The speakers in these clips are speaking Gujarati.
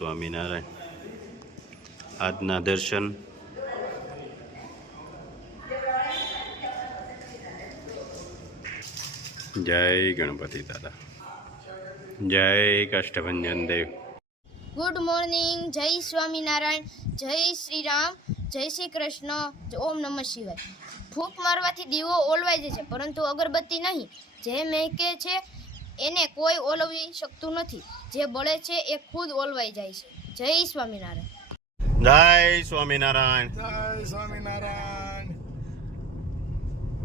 સ્વામિનારાયણ. આજના દર્શન જય ગણપતિ દાદા, જય કાષ્ટભંજન દેવ. ગુડ મોર્નિંગ, જય સ્વામિનારાયણ, જય શ્રી રામ, જય શ્રી કૃષ્ણ, ઓમ નમઃ શિવાય. ફૂંક મારવાથી દીવો ઓલવાઈ જાય છે, પરંતુ અગરબત્તી નહીં. જે મહેકે છે એને કોઈ ઓલવી શકતું નથી. જે બળે છે એ ખુદ ઓલવાઈ જાય છે. જય સ્વામિનારાયણ. જય સ્વામિનારાયણ, જય સ્વામિનારાયણ.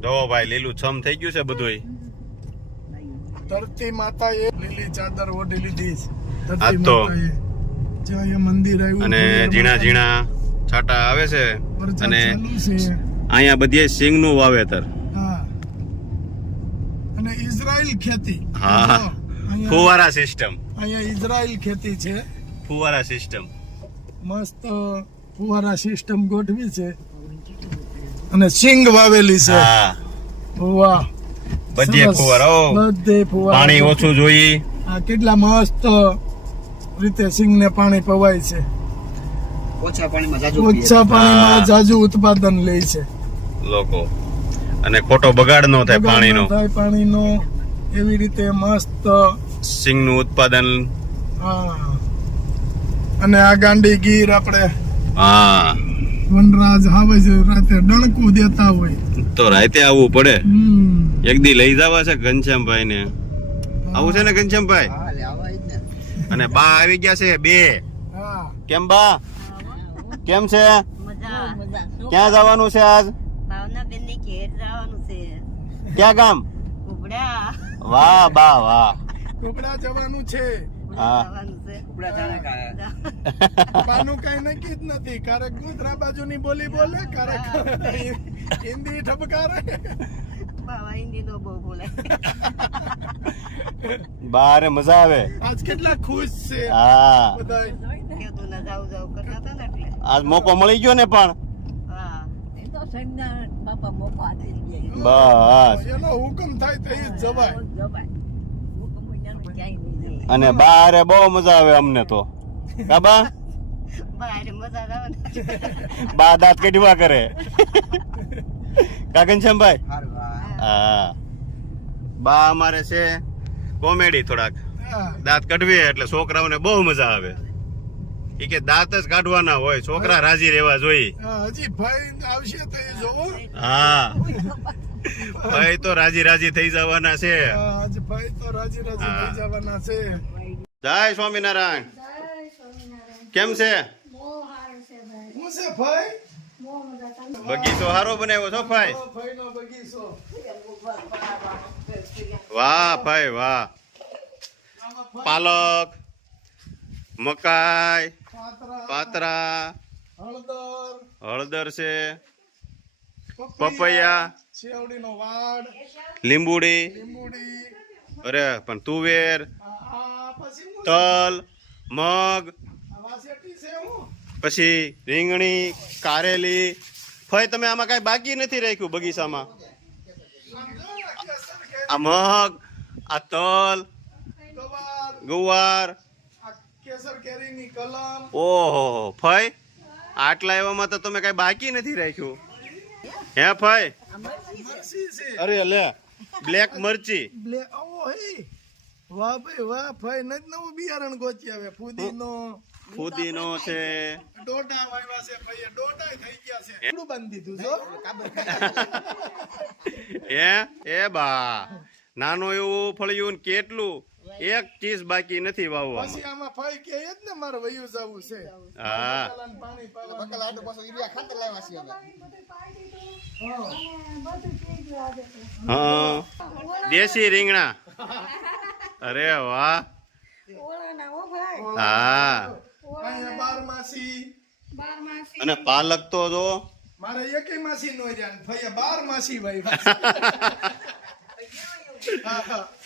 જો ભાઈ લીલું છમ થઈ ગયું છે બધું. ધરતી માતાએ લીલી ચાદર ઓઢી લીધી છે. આ તો જ્યાં મંદિર આવ્યું અને ઝીણા ઝીણા છાંટા આવે છે અને ચાલુ છે. અહીંયા બધી સિંગ નું વાવેતર. હા, અને ઇઝરાયલ ખેતી. હા, ફુવારા સિસ્ટમ. અહીંયા ઇઝરાયલ ખેતી છે. ફુવારા સિસ્ટમ મસ્ત ફુવારા સિસ્ટમ ગોઠવી છે અને સિંગ વાવેલી છે. હા, વાહ, બધે સરસ. ફુવારા. બધે ફુવારા. પાણી ઓછું જોઈએ. આ કેટલા મસ્ત રીતે સિંગ ને પાણી પવાય છે. ઓછા પાણીમાં જાજુ જાજુ ઉત્પાદન લે છે લોકો, અને ખોટો બગાડ નો થાય પાણીનો. પાણીનો એવી રીતે મસ્ત સિંગ નું ઉત્પાદન. હા, અને આ ગાંડી ગીર આપણે હા, વનરાજ આવે છે રાતે ડણકું દેતા હોય તો રાતે આવવું પડે. હમ. એક દી લઈ જવા છે ઘનશ્યામભાઈ ને. આવું છે ને ઘનશ્યામભાઈ? હા લેવા જ ને. અને બા આવી ગયા છે બે. હા, કેમ બા, કેમ છે? ક્યાં જવાનું છે આજ? ભાવનાબેન ને ઘેર જવાનું છે. ક્યાં ગામ? કુબડા વાહ બા વાહ. કુકડા જવાનું છે. હા. જવાનું છે. ઉપડા જાણે કા. બાનું કઈ નક્કી જ નથી. ક્યારેક ગોધરા બાજુની બોલી બોલે, ક્યારેક હિન્દી ઠપકારે. બાવા હિન્દી નો બહુ બોલે. બા અરે મજા આવે. આજ કેટલા ખુશ છે હા, બધાય. કીધું ના જાવ જાવ કરતા હતા ને એટલે. આજ મોકો મળી ગયો ને પણ. હા. બસ. એનો હુકમ થાય તો એ જ જવાય. અને બા અરે બહુ મજા આવે અમને તો. કા બા? બારે મજા આવે ને. બા દાંત કઢવા કરે. કા ઘનશ્યામભાઈ? હારું વાહ. હા, બા અમારે છે કોમેડી થોડાક. હા. દાંત કઢવીએ એટલે છોકરાઓને બહુ મજા આવે. ઈ કે દાંત જ કાઢવાના હોય, છોકરા રાજી રહેવા જોઈએ. હા, હજી ભાઈ આવશે તો એ જોવો. હા, ભાઈ તો રાજી રાજી થઈ જવાના છે. હા, આજે ભાઈ તો રાજી રાજી હા. થઈ જવાના છે. જય સ્વામિનારાયણ. કેમ છે? હું છે ભાઈ? બગીચો સારો બનાવ્યો છો ભાઈ? ભાઈનો બગીચો. વાહ ભાઈ વાહ. આમાં ભાઈ પાલક, મકાઈ, પાતરા, પાતરા, હળદર, હળદર છે, પપૈયા, શેવડીનો વાડ, લીંબુડી, લીંબુડી, અરે પણ તુવેર, આ પછી હું છે? તલ, મગ, આ વાસેટી છે હું? પછી રીંગણી, કારેલી. ભાઈ તમે આમાં કઈ બાકી નથી રાખ્યું બગીચામાં? આમ જો ને, કેસર કેરી, આ મગ, આ તલ, ગવાર, ગુવાર. આ કેસર કેરીની કલમ. ઓહો ભાઈ, આટલા એવામાં તો તમે કઈ બાકી નથી રાખ્યું. હે ભાઈ? મરસી છે. અરે લે, બ્લેક મરચી. ઓ હે, વાહ ભાઈ વાહ. ભાઈ નવું બિયારણ ગોતી આવે. ફુદીનો, ફુદીનો છે. ડોડા વાવ્યા છે ભાઈ. ડોડા થઈ ગયા છે. એટલું બાંધી દીધું છો. એ બા, નાનું એવું ફળિયું ને કેટલું, એક ચીજ બાકી નથી વાવવામાં. પછી આમાં ભાઈ કે જ ને મારે વયું જવું છે. હા, બકાલાને પાણી પાવાનું. બકલા પાછો યુરિયા ખાતર લાવ્યા છીએ અમે. હા, દેશી રીંગણા. અરે વાહ. હા, અહીંયા બારમાસી. અને પાલક તો જો. મારે એકેય માસી નો જાણ. ભાઈ 12 માસી વાવ્યા છે.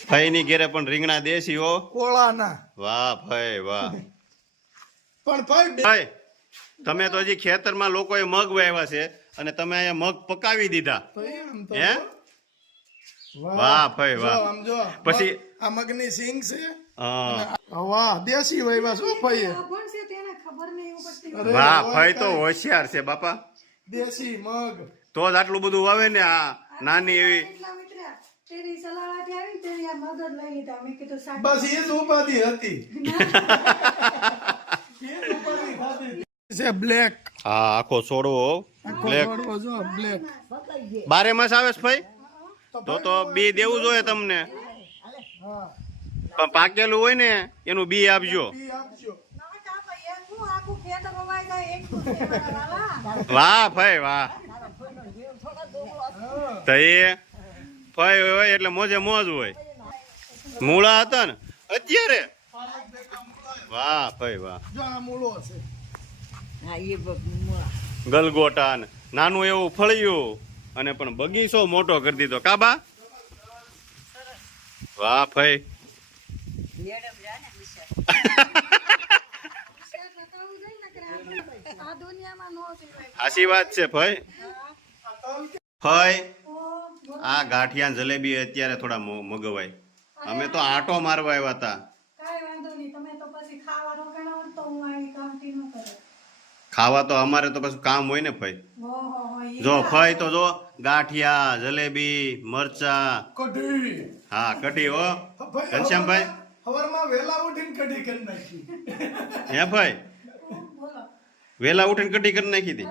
ભાઈ ની ઘેરે પણ રીંગણા દેશી હો. કોળાના. વાહ ભાઈ વાહ. પણ ભાઈ ભાઈ તમે તો હજી ખેતરમાં લોકોએ મગ વાવ્યા છે અને તમે અહીંયા મગ પકાવી દીધા. ભાઈ આમ તો હે? વાહ ભાઈ વાહ. જો આમ જો. પછી આ મગની સિંગ છે. હા, વાહ, દેશી વાવ્યા છો ભાઈ. અરે, વાહ હોય ફઈ તો કાંઈ. હોશિયાર છે બાપા. દેશી મગ. તો જ આટલું બધું વાવે ને આ નાની એવી. બસ એ જ ઉપાધિ હતી. એ જ ઉપાધિ ખાધી. છે બ્લેક. હા આખો છોડવો બ્લેક. છોડવો જો બ્લેક. 12 માસ આવે છે ભાઈ. તો બી દેવું જોઈએ તમને. પણ પાકેલું હોય ને એનું બી આપજો. ઈ આપજો. વાહ ભાઈ વાહ. તો એ ભાઈ હોય એટલે મોજે મોજ હોય. મૂળા હતા ને અત્યારે. વાહ ભાઈ વાહ. જો આ મૂળો છે. ગલગોટા ને નાનું એવું ફળિયું અને પણ બગીચો મોટો કરી દીધો કાબા. વાહ ભાઈ. સાચી વાત છે ભાઈ. ભાઈ આ ગાંઠિયા જલેબી અત્યારે થોડા મગવાય. અમે તો આટો મારવા આવ્યા હતા. ખાવા તો અમારે તો કશું કામ હોય ને ભાઈ. જો ભાઈ તો જો ગાંઠિયા જલેબી મરચા. કઢી. હા કઢી હો ઘનશ્યામભાઈ. સવારમાં વહેલા ઉઠીને કઢી કરી નાખી. હે ભાઈ વેલા ઉઠીને કઢી કરી નાખી હતી.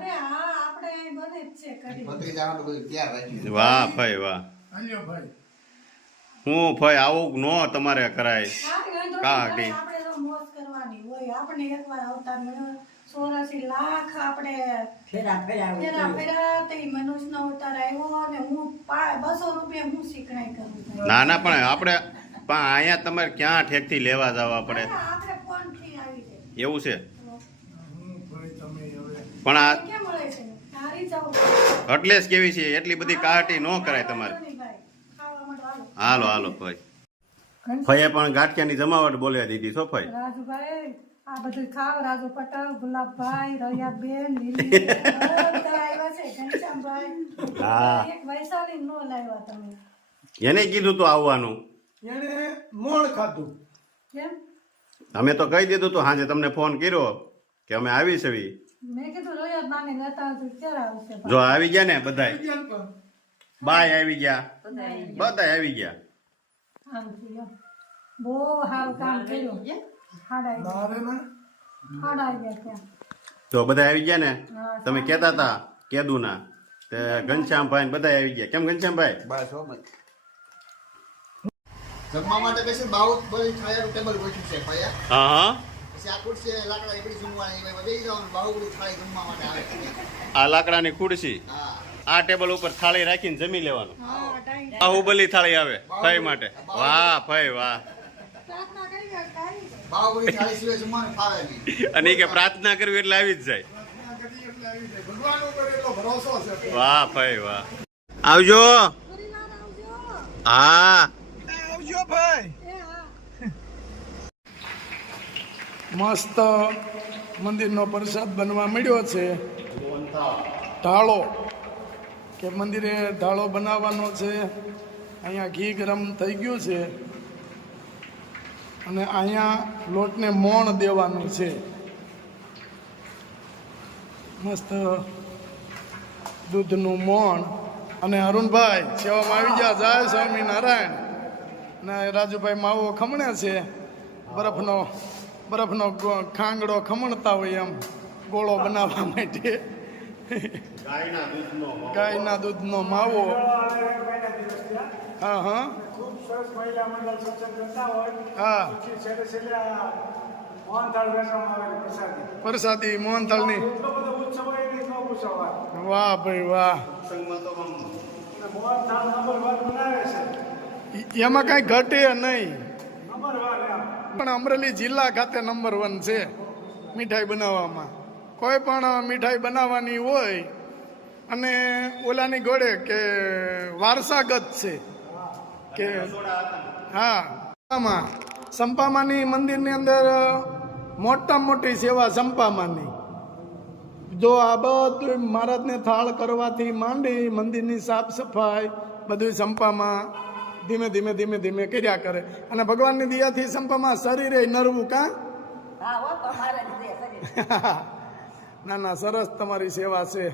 પતરી જવાનું બધું તૈયાર રાખ્યું. વાહ ભાઈ વાહ. હાલ્યો ભાઈ. હું ભાઈ આવું ન તમારે કરાય. કાઢી ના ના પણ આપણે પણ અહીંયા તમારે ક્યાં ઠેકથી લેવા જવા પડે એવું છે. ભાઈ તમે હવે પણ આ એટલે જ કેવી છે એટલી બધી કાટી ન કરાય તમારે. હાલો હાલો ભાઈ. ભાઈએ પણ ગાંઠિયાની જમાવટ બોલાવી દીધી છો ભાઈ. રાજુભાઈ આ બધું ખાવ રાજુ પટેલ ગુલાબભાઈ રૈયાબેન લીલી બધા આવ્યા છે ઘનશ્યામભાઈ હા એક વૈશાલી નો લાવ્યા તમે એને કીધું તું આવવાનું. એને મોણ ખાધું. કેમ અમે તો કહી દીધું તું સાંજે તમને ફોન કર્યો કે અમે આવી છે. મેં કીધું રૈયા નાની નેતા ક્યારે આવશે જો આવી ગયા ને બધાય. વિજ્ઞાન પર. બાય આવી ગયા બધાય આવી ગયા. સારું થયું બહુ સારું કામ કર્યું હાડાઈ ના રે ના. હાડાઈ ગયા ત્યાં તો બધા આવી ગયા ને તમે કહેતા હતા કેદુના તે ઘનશ્યામભાઈ ને બધા આવી ગયા. કેમ ઘનશ્યામભાઈ? બસ હો ભાઈ. જમવા માટે બેસી બાઉ બધી છાયાનું ટેબલ ગોઠવ્યું છે ભાઈ. હા હા પછી આ ખુરશી લાકડા એકડી જમવાની એમાં બેસી જવાનું બાઉ બધી થાળી જમવા માટે આવે. આ લાકડાની ખુરશી હા. આ ટેબલ ઉપર થાળી રાખીને જમી લેવાનું. બાહુબલી થાળી આવે ફઈ માટે. વાહ ફઈ વાહ. બાઉ બધી થાળી સિવાય જમવાનું ફાવે નહીં. અને ઈ કે પ્રાર્થના કરવી એટલે આવી જ જાય. ભગવાન ઉપર એટલો ભરોસો છે. વાહ ફઈ વાહ. આવજો. હા આવજો ભાઈ. મસ્ત મંદિરનો પ્રસાદ બનવા મળ્યો છે. ઢાળો કે મંદિરે ઢાળો બનાવવાનો છે. અહીંયા ઘી ગરમ થઈ ગયું છે અને અહીંયા લોટને મોણ દેવાનું છે. મસ્ત દૂધનું મોણ. અને અરુણભાઈ સેવામાં આવી ગયા. જય સ્વામિનારાયણ. ને રાજુભાઈ માવો ખમણે છે. બરફનો ખાંગડો ખમણતા હોય એમ ગોળો બનાવવા માટે. ગાયના દૂધનો માવો. હા હા હા પ્રસાદી મોહનથાળની. વાહ ભાઈ વાહ. એમાં કઈ ઘટે નહીં. પણ અમરેલી જિલ્લા ખાતે નંબર 1 છે મીઠાઈ બનાવવામાં. કોઈ પણ મીઠાઈ બનાવવાની હોય અને ઓલાની ઘોડે કે વારસાગત છે કે હા આમાં સંપામાની મંદિરની અંદર મોટામાં મોટી સેવા સંપામાની. જો આ બધું મહારાજને થાળ કરવાથી માંડી મંદિરની સાફ સફાઈ બધું સંપામાં ધીમે ધીમે ધીમે ધીમે કર્યા કરે. અને ભગવાનની દયાથી સંપામાં શરીરે નરવું કાં ના ના, સરસ તમારી સેવા છે.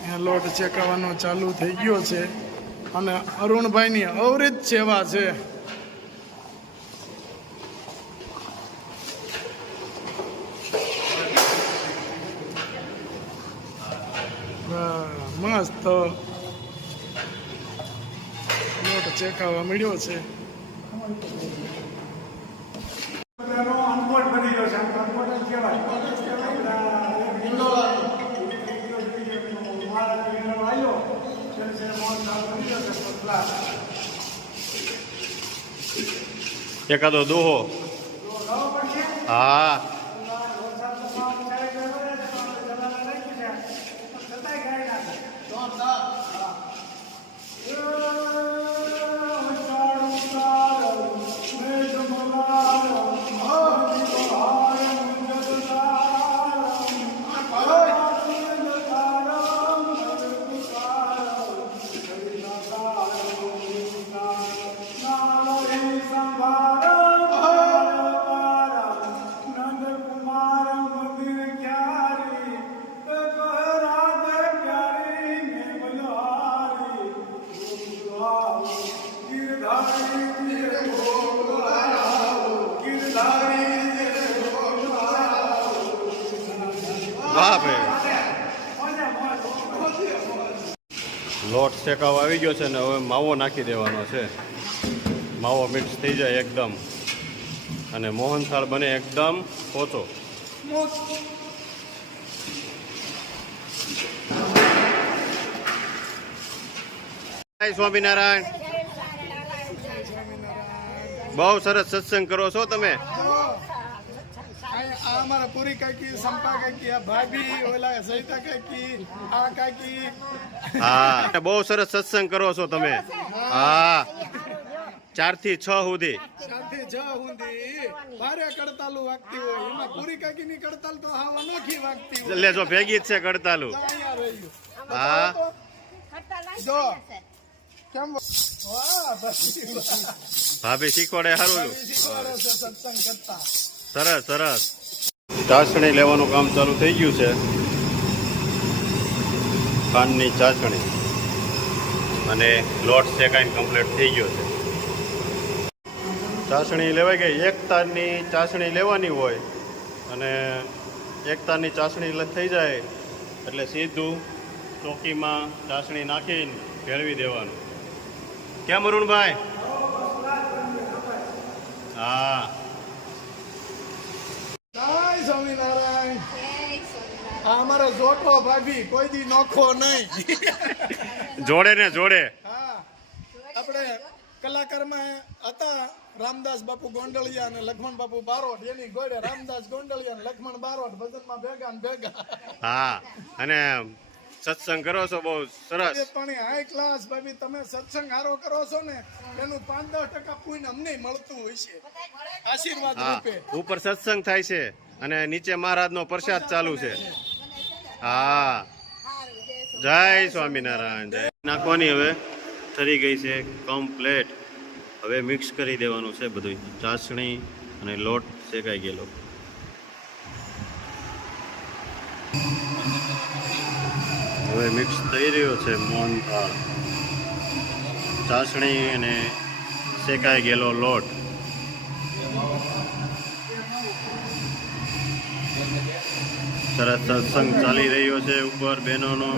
અહીંયા લોટ ચેકવાનો ચાલુ થઈ ગયો છે અને અરુણભાઈની અવરિત સેવા છે. મસ્ત લોટ ચેકાવા મળ્યો છે. એકાદો દોહો. હા, વાહ ભાઈ. લોટ શેકાવા આવી ગયો છે ને હવે માવો નાખી દેવાનો છે. માવો મિક્સ થઈ જાય એકદમ અને મોહનથાળ બને એકદમ પોચો. જય સ્વામિનારાયણ. બહુ સરસ સત્સંગ કરો છો તમે. આ અમારા પૂરી કાકી, સંપા કાકી, આ ભાભી, ઓલા સહિતા કાકી, આ કાકી. હા, બહુ સરસ સત્સંગ કરો છો તમે. હા, 4 થી 6 સુધી. 4 થી 6 સુધી ભારે કડતાલું વાગતી હોય. એમાં પૂરી કાકીની કડતાલ તો હાવ અનોખી વાગતી હોય. એટલે જો ભેગી જ છે કડતાલું. અહીંયા રહ્યું. હા, જો કેમ વાહ ભાભી, વાહ. ભાભી શીખવાડે સારું. શીખવાડે છે સત્સંગ કરતા. સરસ સરસ. ચાસણી લેવાનું કામ ચાલુ થઈ ગયું છે. ખાંડની ચાસણી અને લોટ શેકાઈને કમ્પ્લીટ થઈ ગયો છે. ચાસણી લેવાઈ ગઈ. 1 તારની ચાસણી લેવાની હોય અને 1 તારની ચાસણી થઈ જાય એટલે સીધું ચોકીમાં ચાસણી નાખીને ભેળવી દેવાનું. કેમ અરુણભાઈ? હા, જય સ્વામિનારાયણ. આ અમારો જોટો ભાભી કોઈ દી નોખો નહીં. જોડે ને જોડે. હા, આપણે કલાકારમાં હતા રામદાસ બાપુ ગોંડલિયા અને લક્ષ્મણ બાપુ બારોટ. એની ગોળે રામદાસ ગોંડલિયા અને લક્ષ્મણ બારોટ ભજનમાં ભેગા ને ભેગા. હા, અને સત્સંગ કરો છો બહુ સરસ. પણ હાઈ ક્લાસ ભાભી, તમે સત્સંગ હારો કરો છો ને એનું 5-10% પુણ્ય અમને મળતું હોય છે આશીર્વાદ હા, રૂપે. ઉપર સત્સંગ થાય છે અને નીચે મહારાજનો પ્રસાદ ચાલુ છે. હા, જય સ્વામિનારાયણ. જય. નાખવાની હવે થઈ ગઈ છે કમ્પ્લેટ. હવે મિક્સ કરી દેવાનું છે બધું. ચાસણી અને લોટ શેકાઈ ગયેલો. હવે મિક્સ થઈ રહ્યો છે મોહનથાળ, ચાસણી અને શેકાઈ ગયેલો લોટ. સરસ સત્સંગ ચાલી રહ્યો છે ઉપર બહેનોનો.